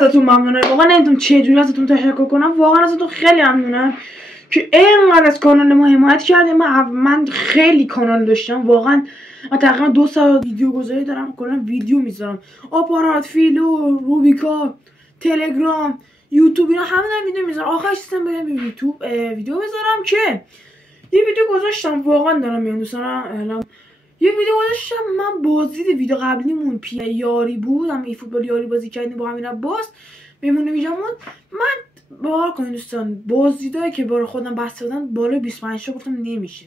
ازتون ممنونم، واقعا نمیدونم چه جوری ازتون تشکر کنم. واقعا ازتون خیلی ممنونم که اینقدر از کانال ما حمایت کردیم. من خیلی کانال داشتم واقعا، من تقریبا 2 سال ویدیو گذاری دارم، کلا ویدیو میذارم. آپارات، فیلو، روبیکا، تلگرام، یوتیوب، اینا همه دارم ویدیو میذارم. آخرش سیستم بگم یوتیوب ویدیو بذارم که یه ویدیو گذاشتم، واقعا دارم میگم دوستان الان یه ویدیو گذاشتم. من بازدید ویدیو قبلیمون یاری بود، هم ای فوتبال یاری بازی کردیم با همین عباس میمونه میجمون. من باور کنید دوستان بازدیدایی که برای خودم بسته دادن بالای 25 تا گفتم نمیشه.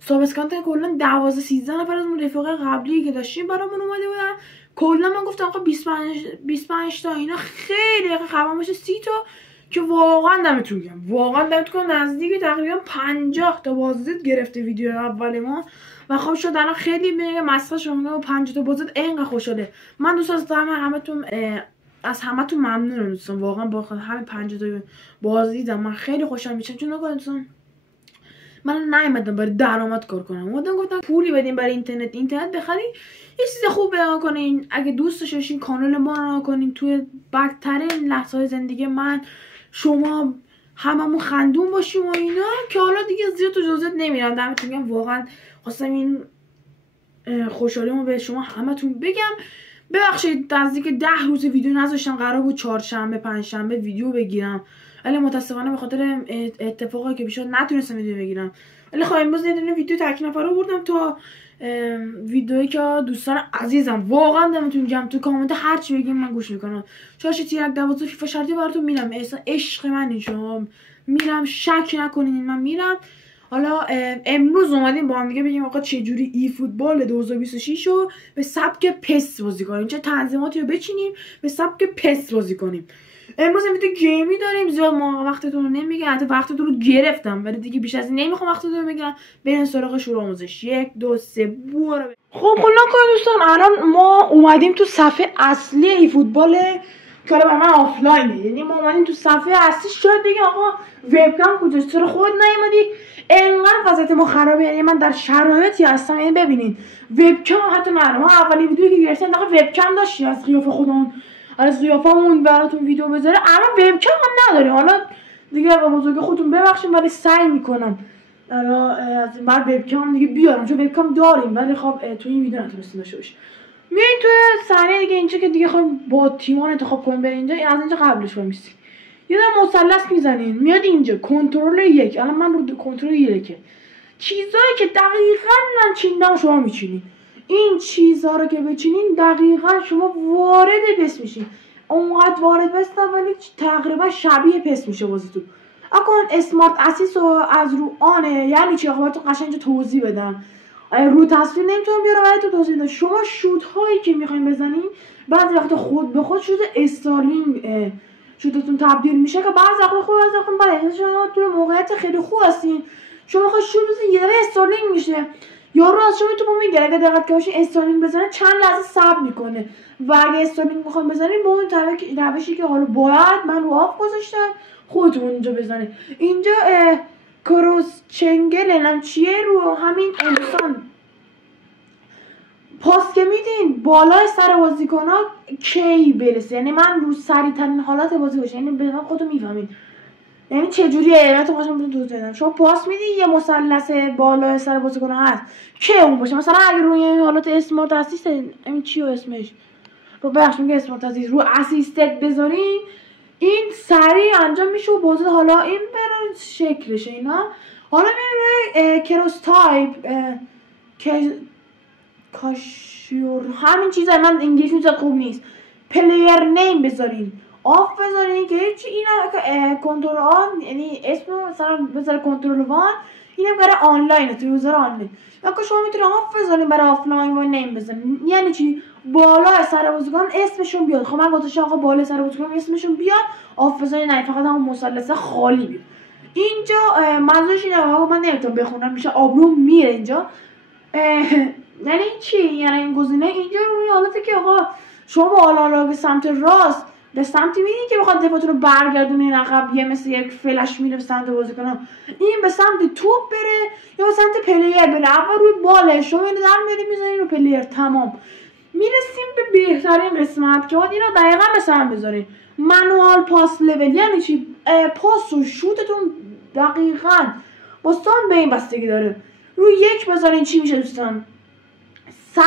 سابسکانت کلا 12 13 نفر از اون رفقای قبلی که داشتیم برامون اومده بودن. کلا من گفتم آقا 25 تا اینا خیلی خبر باشه 30 تا که واقعا دمتون گرم. واقعا دمتون گرم، نزدیک تقریبا 50 تا بازدید گرفته ویدیو اول ما و خب شد الان خیلی میگه مسخره شما 50 تا بازدید اینقدر خوشحاله. من دوست دارم همتون از همتون ممنونم دوستان، واقعا با همین 50 تا بازدیدم من خیلی خوشحال میشم. چون نگاه دوستان من نیومدم برای درآمد کار کنم، اومدم گفتم پولی بدین برای اینترنت بخرین، یه چیز خوب بیان کنین. اگه دوست داشتین کانال ما رو کنین توی بدترین لحظه‌های زندگی من شما هممون خندون باشیم و اینا، که حالا دیگه زیاد تو جزئیات نمیرم. دمتون گرم، واقعا خواستم این خوشحالیمو به شما همتون بگم. ببخشید نزدیک 10 روز ویدیو نذاشتم، قرار بود 4 شنبه 5 شنبه ویدیو بگیرم، ولی متاسفانه به خاطر اتفاقی که پیش اومد نتونستم ویدیو بگیرم. ولی خب امروز یه دونه ویدیو تک نفره بردم تا ویدیویی که دوستان عزیزم واقعا دمتون گرم. تو کامنت هر چی بگین من گوش میکنم. چاش تیرک 12 فیفا شرطی براتون میرم، اصلا عشق من شما میرم، شک نکنین من میرم. حالا امروز اومدیم با هم دیگه بگیم آقا چه جوری ای فوتبال 2026 رو به سبک پس بازی کنیم، چه تنظیماتی رو بچینیم به سبک پس بازی کنیم. امروز این ویدیو گیمی داریم، زیاد ما وقتتون رو نمیگیرم، حتی وقتتون رو گرفتم ولی دیگه بیش از این نمیخوام وقتتون رو بگیرم. بریم سراغ شروع آموزش. 1 2 3 برو. خب دوستان الان ما اومدیم تو صفحه اصلی ای فوتبال که حالا من آفلاینه، یعنی ما اومدیم تو صفحه اصلی. شاید بگیم آقا وبکم کجاست، چرا خود نیومدی؟ انقدر وضعیت ما خرابه، یعنی من در شرایطی هستم، یعنی ببینید وبکم حتی ندارم. ما اولی ویدیویی که گرفتیم آقا وبکم داشتی از قیافه خودمون، از قیافمون براتون ویدیو بذاره، اما وبکم هم نداریم. حالا دیگه با بزرگی خودتون ببخشید ولی سعی میکنم حالا از این بعد وبکم دیگه بیارم، چون وبکم داریم ولی خب تو این ویدیو نتونستیم داشته باشیم. میایین توی صحنه دیگه اینجا که دیگه خواهیم با تیمان انتخاب کنیم بریم اینجا، از اینجا قبلش وایمیستیم یه دونه مثلث میزنین میاد اینجا کنترل 1. الان من رو کنترل 1 چیزایی که دقیقاً من چیندم شما میچینین. این چیزها رو که بچینین دقیقاً شما وارد پس میشین. اونقدر وارد پس ولی تقریبا شبیه پس میشه بازیتون. اکن اسمارت اسیس رو از رو آنه، یعنی چی؟ آقا بهتون قشنگ توضیح بدم. رو تصویر نمیتونم بیارم ولی تو توضیح بدم. شما شوت هایی که میخواین بزنین بعضی وقتا خود به خود شوت استارلینگ شوتتون تبدیل میشه، که بعضی وقتا خوب بعضی وقتا بده. شما تو موقعیت خیلی خوب هستین، شما میخواین شوت بزنین یه دفعه استارلینگ میشه، یارو از شما توپو میگیره. اگه دقت کنید استارلینگ بزنه چند لحظه صبر میکنه و اگه استارلینگ میخوام بزنین با اون روشی که حالا باید من رو آف گذاشتم خودتون اونجا بزنید. اینجا کروس چنگل هم چیه رو همین انسان پاس که میدین بالای سر بازیکن‌ها کی برسه، یعنی من رو سریع ترین حالت بازی باشه، یعنی به من خودتون میفهمید یعنی چه جوریه. من تو خوشم بهتون توضیح بدم. شما پاس میدین یه مثلث بالای سر بازیکن‌ها هست کی اون باشه. مثلا اگه روی حالت اسمارت اسیست همین چی اسمش رو بخش میگه اسمارت اسیست رو اسیستت بذارین این سریع انجام میشه و بازی حالا این برای شکلشه اینا. حالا میریم روی کروس تایپ کاشیور همین چیزا، من انگلیسی خوب نیست. پلیر نیم بذارین آف بذارین که هیچ. اینا کنترل آن یعنی اسم مثلا بذار کنترل وان، اینم برای آنلاین تو یوزر آنلاین. یا که شما میتونید آف بذارین برای آفلاین و نیم بذارین. یعنی چی؟ بالا سر بازیکن اسمشون بیاد. خب من گذاشتم آقا بالا سر بازیکن اسمشون بیاد، آف بذارین نه فقط همون مثلث خالی بیاد. اینجا منظورش اینه آقا من نمیتونم بخونم میشه آبروم میره اینجا. یعنی چی؟ یعنی این گزینه اینجا روی حالتی که آقا شما حالا به سمت راست به سمتی میدین که بخواد دفاعتون رو برگردونین عقب، یه مثل یک فلش میره به سمت بازیکن، این به سمت توپ بره یا به سمت پلیر بره. اول روی باله شما اینو در میارین میذارین رو پلیر، تمام. میرسیم به بهترین قسمت که باید اینا دقیقا مثل هم بذارین. منوال پاس لول یعنی چی؟ پاس و شوتتون دقیقا بستان به این بستگی داره. روی یک بذارین چی میشه دوستان؟ 100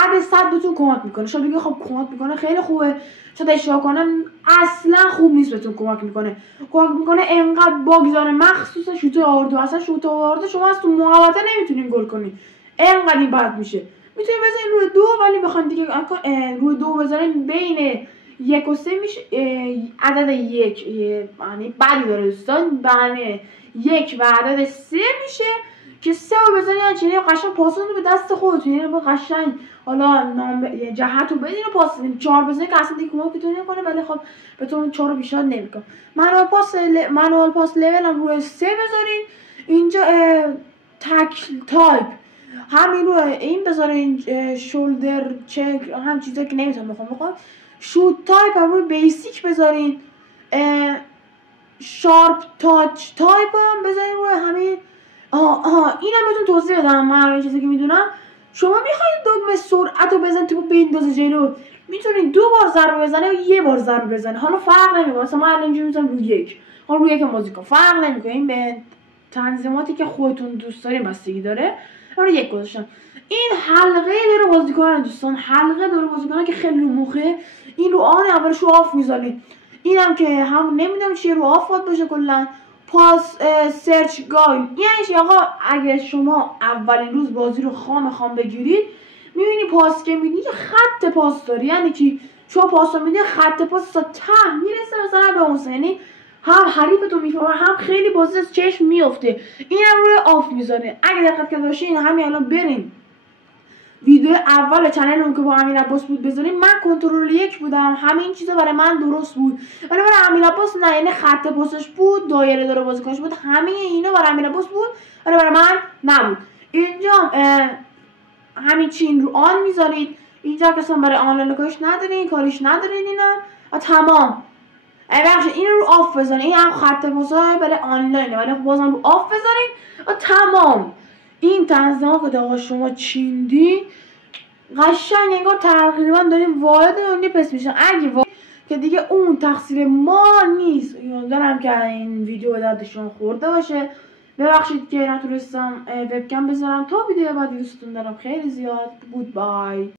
بهتون کمک میکنه. شاید بگید خب کمک میکنه خیلی خوبه، شاید اشتباه کنم، اصلا خوب نیست بهتون کمک میکنه انقدر باگ داره، مخصوصا شوت آوردو. اصلا شوت آوردو شما از تو محوطه نمیتونین گل کنین، انقدر این بد میشه. میتونین بزنین روی 2، ولی بخواین دیگه روی 2 بزنین بین 1 و 3 میشه عدد 1 یعنی بدی داره دوستان، بین 1 و عدد 3 میشه که 3 رو بزنین یعنی چیزی قشنگ پاسون رو به دست خودتون، یعنی با قشنگ حالا جهت رو بدین و پاس بدین. 4 بزنین که اصلا دیگه کمکتون نمیکنه، ولی خب بهتون 4 رو بیشتر نمیکنه. منوال پاس لول هم روی 3 بذارین. اینجا تکل تایپ همین رو این بذارین، شولدر چک هم چیزایی که نمیتونم بخوام. شوت تایپ هم روی بیسیک بذارین. شارپ تاچ تایپ هم بذارین روی همین. اینم بهتون توضیح بدم. من این چیزی که میدونم، شما میخواید دکمه سرعت رو بزنید تو بندازه جلو، میتونید 2 بار ضربه بزنه و 1 بار ضربه بزنه، حالا فرق نمیکنه. مثلا من الان اینجوری میزنم روی 1، حالا روی 1 بازی کنم، فرق نمیکنه. این به تنظیماتی که خودتون دوست دارین بستگی داره. من رو 1 گذاشتم. این حلقه داره بازیکن دوستان، حلقه داره بازیکن که خیلی رو مخه. این رو آن اولش رو آف میذارید، اینم که هم نمیدونم چیه رو آف واد بشه کلا. پاس سرچ گاید یعنی چی آقا؟ اگه شما اولین روز بازی رو خام بگیرید، میبینی پاس که میدی خط پاس داری، یعنی چی؟ شما پاس رو میدی خط پاس تا ته میرسه مثلا به اون، یعنی هم حریفتون میفهمه هم خیلی بازی از چشم میفته. اینم روی آف میذاره. اگه دقت کرده باشین همین الان برین ویدیو اول چنلمون که با امیر عباس بود بذاریم، من کنترل 1 بودم، همین چیزا برای من درست بود، ولی برای امیر عباس نه، یعنی خط پاسش بود، دایره داره بازیکنش بود، همه اینا برای امیر عباس بود ولی برای من نبود. اینجا همین چین رو آن میذارید. اینجا که برای آنلاین کارش ندارین، اینا تمام. بخشید این رو آف بزنین. این هم خط پاسای برای آنلاینه، ولی بازم رو آف بزنین و تمام. این تنظیمات که آقا شما چیندی قشنگ انگار تقریبا داریم وارد اون پس میشن. اگه که دیگه اون تقصیر ما نیست. امیدوارم که این ویدیو به درد شما خورده باشه. ببخشید که نتونستم وبکم بذارم تا ویدیو بعدی. دوستتون دارم خیلی زیاد. گود بای.